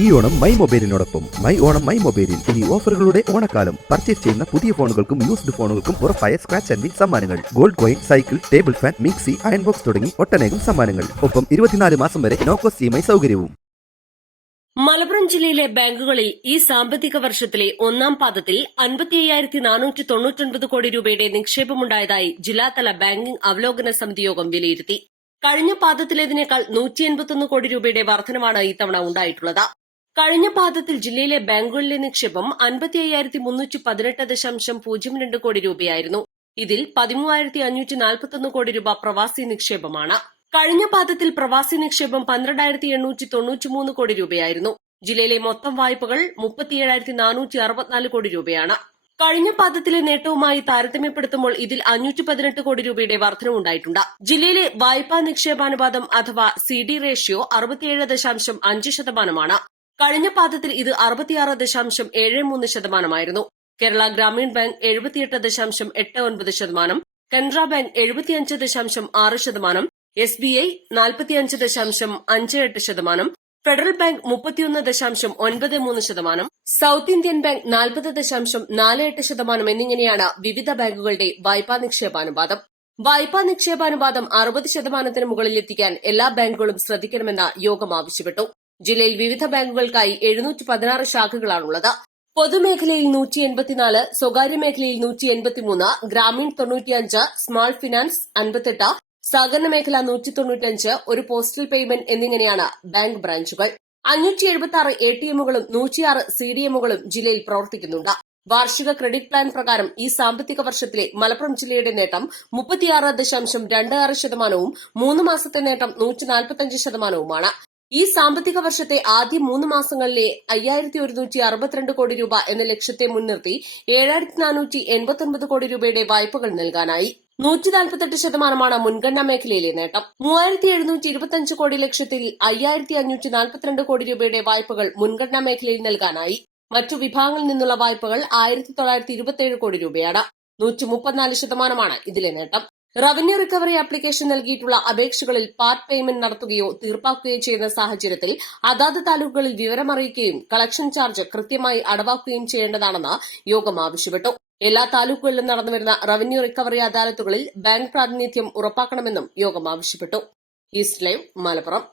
ഈ ഓണം മൈ മൊബൈലിനോടൊപ്പം my Onam my മൊബൈലിൽ ഇനി ഓഫറുകളുടെ ഓണക്കാലം. പർച്ചേസ് ചെയ്യുന്ന പുതിയ ഫോണുകൾക്കും യൂസ്ഡ് ഫോണുകൾക്കും ഉറപ്പായ സ്ക്രാച്ച് ആൻഡ് വിൻ സമ്മാനങ്ങൾ, gold coin, cycle, table fan, mixie, iron box തുടങ്ങി ഒട്ടനേകം സമ്മാനങ്ങൾ. ഒപ്പം 24 മാസം വരെ നോ കോസ്റ്റ് EMI സൗകര്യവും. മലപ്പുറം ജില്ലയിലെ ബാങ്കുകളിൽ ഈ സാമ്പത്തിക വർഷത്തിലെ ഒന്നാം പാദത്തിൽ 55,499 കോടി രൂപയുടെ നിക്ഷേപമുണ്ടായതായി ജില്ലാതല ബാങ്കിംഗ് അവലോകന സമിതി യോഗം വിലയിരുത്തി. കഴിഞ്ഞ പാദത്തിലേതിനേക്കാൾ 181 കോടി രൂപയുടെ വർധനവാണ് ഇത്തവണ ഉണ്ടായിട്ടുള്ളത്. കഴിഞ്ഞ പാദത്തിൽ ജില്ലയിലെ ബാങ്കുകളിലെ നിക്ഷേപം 55,318.02 കോടി രൂപയായിരുന്നു. ഇതിൽ 13,541 കോടി രൂപ പ്രവാസി നിക്ഷേപമാണ്. കഴിഞ്ഞ പാദത്തിൽ പ്രവാസി നിക്ഷേപം 12,893 കോടി രൂപയായിരുന്നു. ജില്ലയിലെ മൊത്തം വായ്പകൾ 37,464 കോടി രൂപയാണ്. കഴിഞ്ഞ പാദത്തിലെ നേട്ടവുമായി താരതമ്യപ്പെടുത്തുമ്പോൾ ഇതിൽ 518 കോടി രൂപയുടെ വർധനവുണ്ടായിട്ടുണ്ട്. ജില്ലയിലെ വായ്പാ നിക്ഷേപാനുപാതം അഥവാ CD റേഷ്യോ 67.5%. കഴിഞ്ഞ പാദത്തിൽ ഇത് 66.73%. Kerala Grameen bank 78.89%, Canara bank 75.6%, SBI 45.58%, Federal Bank 31.93%, South Indian Bank 40.48% എന്നിങ്ങനെയാണ് വിവിധ ബാങ്കുകളുടെ വായ്പാ നിക്ഷേപാനുപാതം. വായ്പാ നിക്ഷേപാനുപാതം 60% മുകളിലെത്തിക്കാൻ എല്ലാ ബാങ്കുകളും ശ്രദ്ധിക്കണമെന്ന് യോഗം ആവശ്യപ്പെട്ടു. ജില്ലയിൽ വിവിധ ബാങ്കുകൾക്കായി 716 ശാഖകളാണുള്ളത്. പൊതുമേഖലയിൽ 184, സ്വകാര്യ മേഖലയിൽ 183, ഗ്രാമീൺ 95, സ്മാൾ ഫിനാൻസ് 58, സഹകരണ മേഖല 195, ഒരു പോസ്റ്റൽ പേയ്മെന്റ് എന്നിങ്ങനെയാണ് ബാങ്ക് ബ്രാഞ്ചുകൾ. 576 ATMകളും 106 CDMകളും ജില്ലയിൽ പ്രവർത്തിക്കുന്നുണ്ട്. വാർഷിക ക്രെഡിറ്റ് പ്ലാൻ പ്രകാരം ഈ സാമ്പത്തിക വർഷത്തിലെ മലപ്പുറം ജില്ലയുടെ നേട്ടം 36.26%, 3 മാസത്തെ നേട്ടം 145%. ഈ സാമ്പത്തിക വർഷത്തെ ആദ്യ 3 മാസങ്ങളിലെ 5,162 കോടി രൂപ എന്ന ലക്ഷ്യത്തെ മുൻനിർത്തി 7,489 കോടി രൂപയുടെ വായ്പകൾ നൽകാനായി. 148% മുൻഗണനാ മേഖലയിലെ നേട്ടം. 3,725 കോടി ലക്ഷത്തിൽ 5,542 കോടി രൂപയുടെ വായ്പകൾ മുൻഗണനാ മേഖലയിൽ നൽകാനായി. മറ്റു വിഭാഗങ്ങളിൽ നിന്നുള്ള വായ്പകൾ 1,927 കോടി രൂപയാണ്. 134% ഇതിലെ നേട്ടം. റവന്യൂ റിക്കവറി ആപ്ലിക്കേഷൻ നൽകിയിട്ടുള്ള അപേക്ഷകളിൽ പാർട്ട് പേയ്മെന്റ് നടത്തുകയോ തീർപ്പാക്കുകയോ ചെയ്യുന്ന സാഹചര്യത്തിൽ അതാത് താലൂക്കുകളിൽ വിവരമറിയിക്കുകയും കളക്ഷൻ ചാർജ് കൃത്യമായി അടവാക്കുകയും ചെയ്യേണ്ടതാണെന്ന് യോഗം ആവശ്യപ്പെട്ടു. എല്ലാ താലൂക്കുകളിലും നടന്നുവരുന്ന റവന്യൂ റിക്കവറി അദാലത്തുകളിൽ ബാങ്ക് പ്രാതിനിധ്യം ഉറപ്പാക്കണമെന്നും യോഗം ആവശ്യപ്പെട്ടു. East live, Malappuram.